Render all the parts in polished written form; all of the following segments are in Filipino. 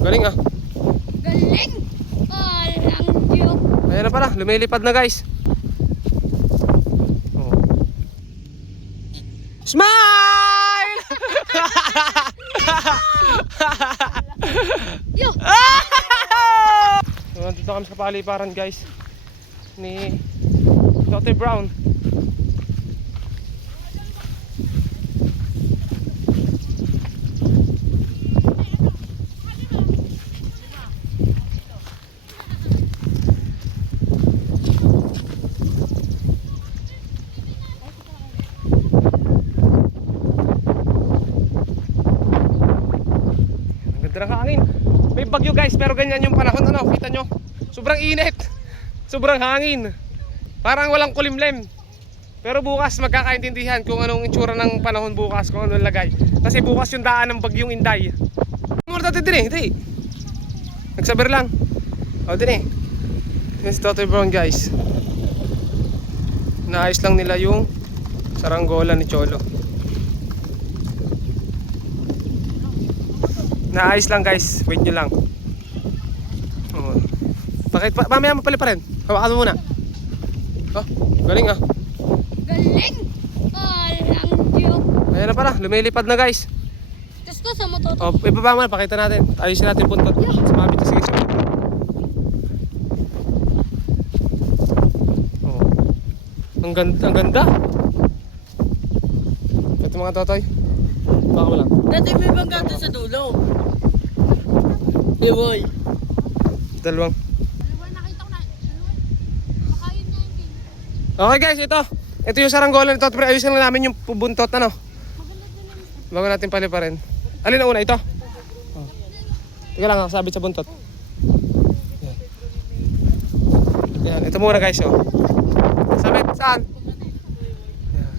Galing ah. Galing! Walang joke. Ayan na pala, lumilipad na guys. Oh. Smile! Yo! So, nandito kami sa paliparan guys ni Dr. Brown. Ganda ng hangin. May bagyo guys, pero ganyan yung panahon, ano, kita nyo. Sobrang init. Sobrang hangin. Parang walang kulimlem. Pero bukas magkakaintindihan kung anong itsura ng panahon bukas, kung anong lagay. Kasi bukas yung daan ng bagyong Inday. Muna natin din eh, hindi. Nagsaber lang. O din eh. Yan si Dr. Brown guys. Naayos lang nila yung saranggola ni Cholo. Naayos lang guys, wait nyo lang. Oh. Bakit pa, mamaya mapali pa rin. Hawakan mo muna. Oh, galing ah. Galing! Walang joke. Ayan na pala, lumilipad na guys. Tapos ko sa motor. Oh, ibaba mo na, pakita natin. Ayusin natin yung buntot. Sumabit na, sige. Oh. Ang ganda. Ito mga totoy. Baka mo lang. Dati may bangga doon sa dulo. Hey boy. Dalawang. Nakita ko na. Makain niya yung king. Okay guys, ito. Ito yung saranggola nito. Pero ayusin lang namin yung buntot, ano. Bago natin paliparin. Alin na una, ito? Oh. Teka lang, sabit sa buntot. Yan, ito muna guys, oh. Sabit, saan? Yan.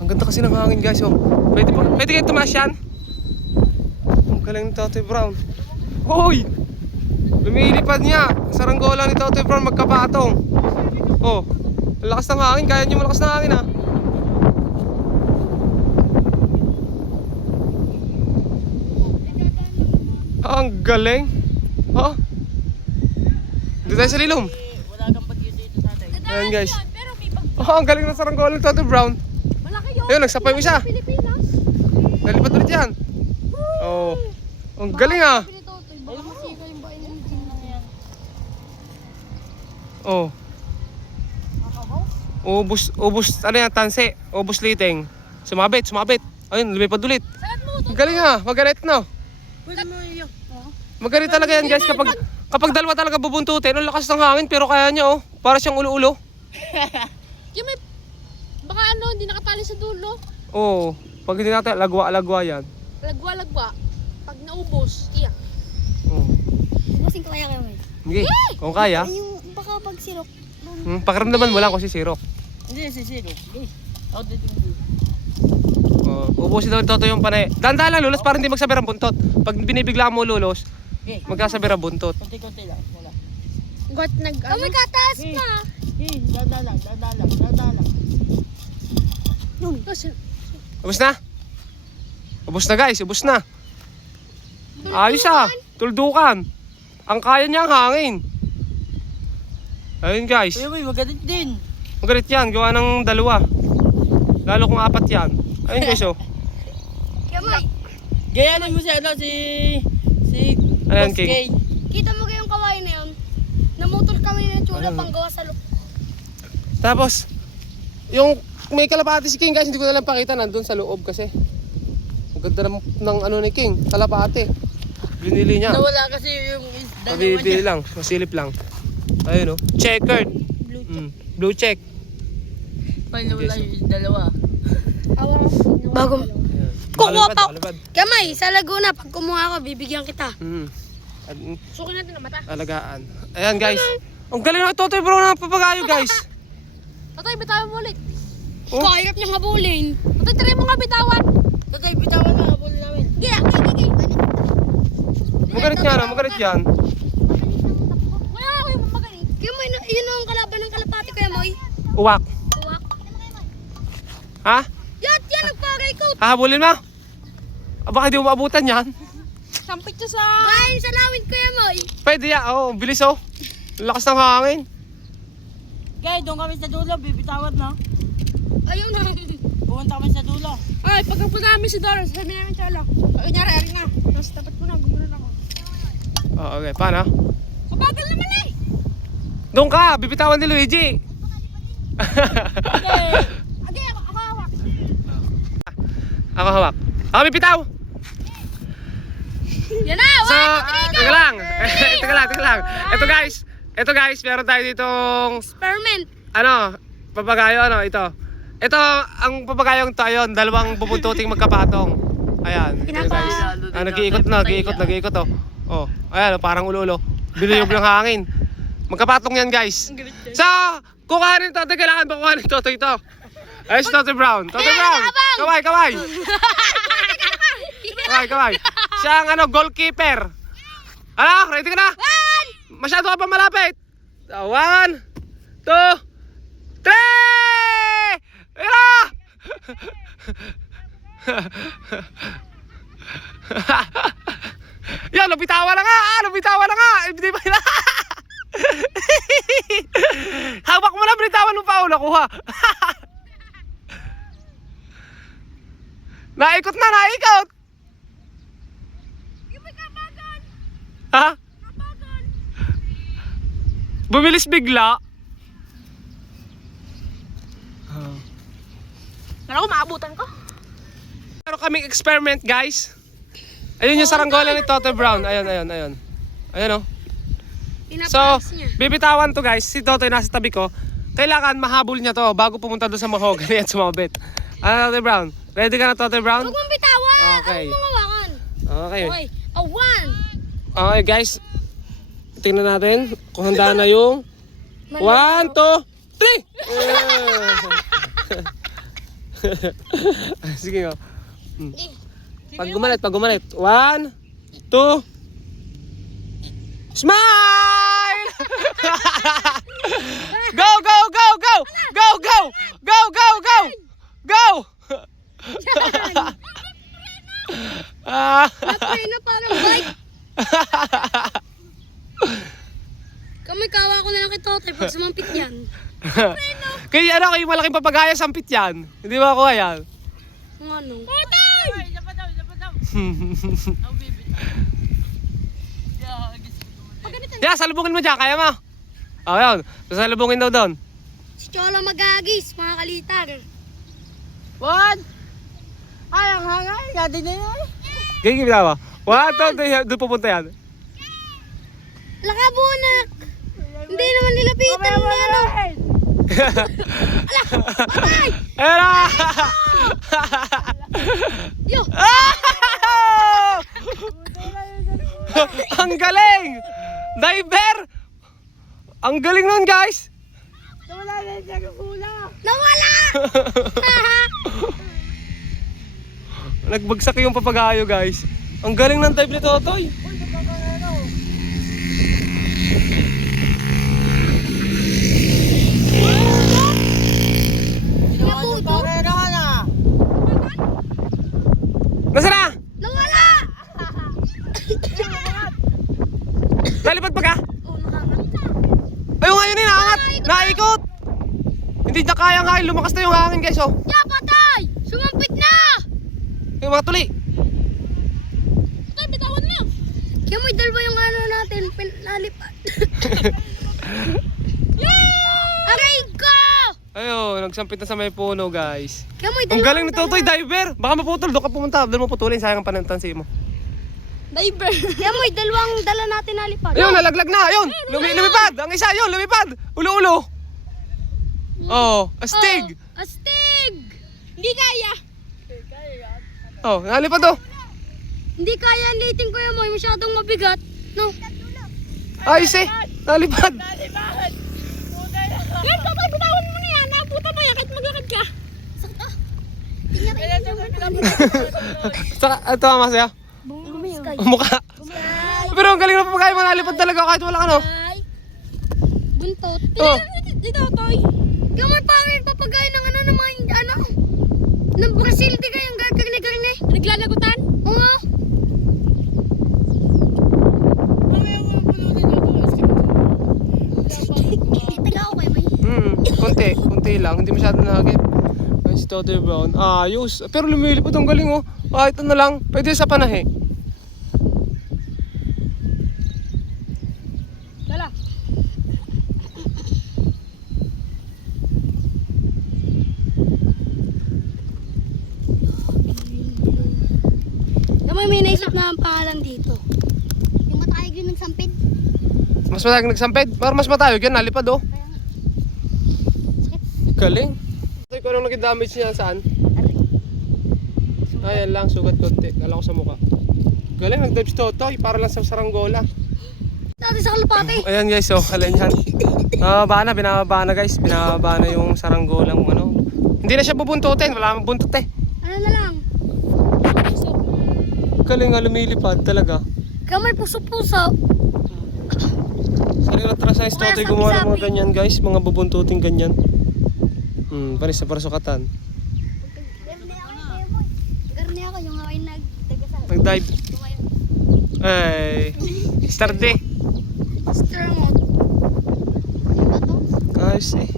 Ang ganda kasi ng hangin guys, oh. Pwede kayo tumaas yan? Ang galing ni Dr. Brown. Hoy! Lumilipad niya. Saranggola ni Dr. Brown magkapatong. Oh, ang lakas ng hangin. Kaya niyo malakas ng hangin ah. Ang galing. Oh. Dito tayo sa lilom. Wala kang bagyo dito sa atin. Ayan guys. Pero may pag... Oh, ang galing ng saranggola ni Dr. Brown. Malaki yun. Ayun, nagsapay mo isa. Pilipinas. Nalipad ulit yan. Oh. Ang galing ah. Baka masika yung bahay ng gym na yan. Oh. Ubus, ano yan, tanse. Ubus liting. Sumabit. Ayun, lumipad ulit. Ang galing ah. Magalit no. Pwede mo iyo. Magalit talaga yan guys kapag dalawa talaga bubuntutin. Ang lakas ng hangin pero kaya niya oh. Para siyang ulo-ulo. Yung may... Baka ano, hindi nakatali sa dulo. Oo. Pag hindi natin, lagwa yan. Lagwa. Pag naubos, iyak. Oo. Ubusin ko kaya kayo ngayon. Sige, kung kaya. Yung baka pag sirok. Pakiramdaman mo lang kung sisirok. Hindi, sisiro. Ako dito. Ubusin daw ito yung panay. Dahan-dahan lang lulos para hindi magsabi ang buntot. Pag binibigla mo lulos, Okay. magkasabi ang buntot. Konti-konti lang. Wala. Got nag... Kami kataas pa. Dadalang. Ubus na? Ubus na guys, ubus na. Ayos ah, tuldukan. Ang kaya niya ang hangin. Ayun guys. Uy, magalit din. Magalit yan, gawa ng dalawa. Lalo kung apat yan. Ayun guys oh. Kamay. Gayanin mo si Ayan, Boss King. Kay. Kita mo kayong kawain na yun. Namotor kami ng tsura Ayun. pang gawa sa loob. Tapos, yung may kalapati si King guys, hindi ko na lang pakita, nandun sa loob kasi. Ang ganda ng ano ni King, kalapati. Binili niya. Nawala kasi yung dalawa Mabibili niya. lang, masilip lang. Ayun oh, checkered. Blue check. Pag nawala yung dalawa. Bago. Ayan. Kukuha pa. Alabad. Kamay, sa Laguna, pag kumuha ako, bibigyan kita. Sukin natin ang mata. Alagaan. Ayan guys. Ang galing na Totoy Bro na papagayo guys. Totoy, bitawan mo ulit. Oh. Kahirap niyang habulin. Totoy, try mo nga bitawan. Tatay, bitawan na habol namin. Gigi. Magalit nga na, magalit yan. Wala ako yung magaling. Kaya mo, yun ang kalaban ng kalapati ko yan, Moy. Uwak. Uwak. Ha? Yan, nagpagay ko. Hahabulin mo? Baka di mo maabutan yan. Sampit siya sa... Kain sa lawin Kuya Moy. Pwede ya, oh, bilis oh. Lakas ng hangin. Gaya, doon kami sa dulo, bibitawad na. Ayun na. Pumunta kami sa dulo. Ay, pagkapunta namin si Doron, sabi namin Cholo. Kunyari, ari na. Tapos tapat ko na, gumunan ako. Oh, okay, paano? Kabagal naman eh. Doon ka, bibitawan ni Luigi. Adi, ako hawak. Ako hawak. Ako bibitaw. Yan na, So, one, teka lang. Teka lang. Ito guys, meron tayo ditong experiment. ano, papagayo ano, ito. Ito, ang papagayong to, ayun, dalawang pupuntuting magkapatong. Ayan, ito guys. Ah, nag-iikot oh. Oh, ayan, parang ulo-ulo. Binuyog ng hangin. Magkapatong yan guys. So, kukuhanin to, kailangan ba kukuhanin to ito? Ayun si Totoy Brown. Totoy Brown! Kaway! Kaway! Siya ang ano, goalkeeper. Ano, ready ka na? Masyado ka pa malapit. 1, 2, 3! Ira! Yan, lumitawa na nga! Hindi ba na? Hawak mo na, binitawan mo pa ako nakuha. Naikot. Ha? Bumilis bigla. Pero ako maabutan ko. Meron kaming experiment guys. Ayun yung saranggola ni Totoy Brown. Ayun oh. So, bibitawan to guys. Si Totoy nasa tabi ko. Kailangan mahabol niya to bago pumunta doon sa mahogany at sumabit. Ano, Totoy Brown? Ready ka na, Totoy Brown? Huwag mong bitawan. Okay. Ano mong hawakan? Okay. Okay. Oh, 1. Okay guys. Tingnan natin kung handa na yung 1, 2, 3! Sige nga. Pag gumalit. 1, 2, smile! Go! Napray na parang bike. Kami kawa ko na lang kay Totoy pag sumampit yan. Kaya ano, kayo malaking papagaya sampit yan. Hindi ba ako yan? Ano? Totoy! Isa pa daw. Ang bibitaw. Yeah, salubungin mo dyan, kaya mo? Oh, yun. Salubungin daw doon. Si Cholo magagis, mga kalitag. 1. Ay, ang hangay. Nga din na yun. Gigil na ba? 1, 2, 3, doon pupunta yan. Lakabunak! Hindi naman nilapitan ni ano. Ayun na! Yo! Ang galing! Diver! Ang galing nun guys! Nawala na yung sagabula. Nawala! Nagbagsak yung papagayo guys. Ang galing ng dive ni Totoy. Naputo? Karera ka na. Nasaan na? Nawala! Nalipad pa ka? Oh, nakangat. Ayun ngayon eh, naangat! Naikot! Hindi na kayang hangin, lumakas na yung hangin guys oh. Ya, patay! Sumampit na! Yung mga tuli. Patay, bitawan mo. Kaya mo dalawa yung ano natin, pinalipad. Aray ko! Ayun, nagsampit na sa may puno guys. Kaya mo Ang galing ni Totoy, diver! Baka maputol, doon ka pumunta, doon mo putulin, sayang ang panantansi mo. Diver. Kaya mo dalawang dala natin nalipad. Ayun, nalaglag na, ayun! Lumipad! Ang isa, yun, lumipad! Ulo-ulo! Oh, astig! Oh, astig! Hindi kaya. Oh, nalipad oh! Hindi kaya ang liting ko yan mo, masyadong mabigat. No. Ayos eh! Nalipad! Yan, patay, bitawan mo na yan. Naputa ba yan kahit maglakad ka? Sakit ah. Tingnan Saka, ito ang masaya. Ang mukha. Pero ang galing na papagay mo, nalipad talaga kahit wala ano. Buntot. Oh. Dito, Toy. Kaya may pangit papagay ng ano ng mga ano. Ng Brazil, di kayang gagarni-garni. Naglalagutan? Oo. puti lang, hindi masyado nahagip. Ayun si Totoy Brown. Ayos. Pero lumilipad ang galing oh. Kahit ano lang, pwede sa panahe. Dala. Tama, may naisip na ang pangalan dito. Yung matayag yun ng sampid. Mas matayog nagsamped. Mas matayog yan, nalipad oh. Galing. Ito ko anong naging damage niya saan? Ayan lang, sugat konti. Kala ko sa mukha. Galing, nag-dive si Totoy. Para lang sa saranggola. Dati sa kalapate. Ayan guys, oh, alin yan. Binababa na guys. Binababa na yung saranggolang ano. Hindi na siya bubuntutin, wala mang buntot eh. Ano na lang? Galing nga, lumilipad talaga. Kamay puso-puso. Sali na tras na si Totoy gumawa ng mga ganyan guys. Mga bubuntuting ganyan. Panis na para sukatan. Garni ako yung ako'y nagtagasal. Nag-dive. Ay, start day. Strangot. Ayos eh.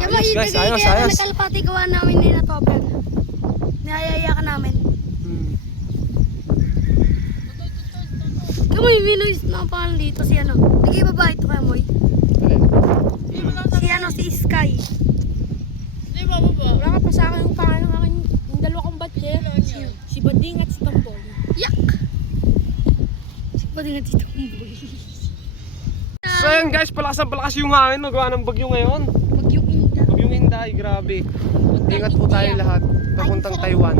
Ayos guys, ayos, ayos. Nagkalapati gawa namin ni na Topper. Niyayaya ka namin. Kamoy, Minoy na ang pangalan dito. Si ano? Nagay babae ito kaya Moy. Si ano, si Sky. Di ba, baba? Wala ka pa sa akin yung pangalan ng akin, yung dalawa kong batler, si Bading at si Tamboy. Yak! Si Pading at si Tomboy. So ayan guys, palakas yung hangin. Magawa ng bagyo ngayon. Bagyong Inda. Bagyong Inday, grabe. Ingat po tayo lahat. Papuntang Taiwan.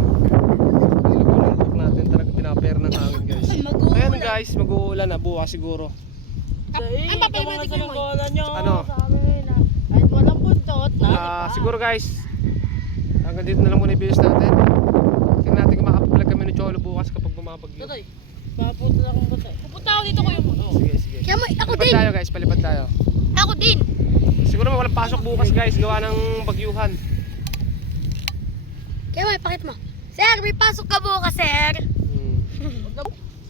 Ilugulong natin talaga pinapair ng hangin guys. Ayan guys, mag-uulan na bukas siguro. Ang papalimatik mo, Moy. Ano? Sa amin na kahit walang buntot, Siguro guys, hanggang dito na lang muna yung videos natin. Tingnan natin kung makapag-vlog kami ng Cholo bukas kapag bumabagyo. Totoy, papunta na akong butay. Pupunta ako dito ko yung Sige, sige. Kaya Moy, ako Palipad din. tayo guys, palipad tayo. Ako din. Siguro walang pasok bukas guys, gawa ng bagyuhan. Kaya Moy, pakit mo. Sir, may pasok ka bukas, sir.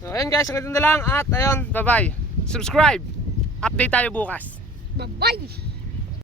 So, ayun guys, hanggang dito na lang at ayun, bye bye. Subscribe. Update tayo bukas. Bye-bye.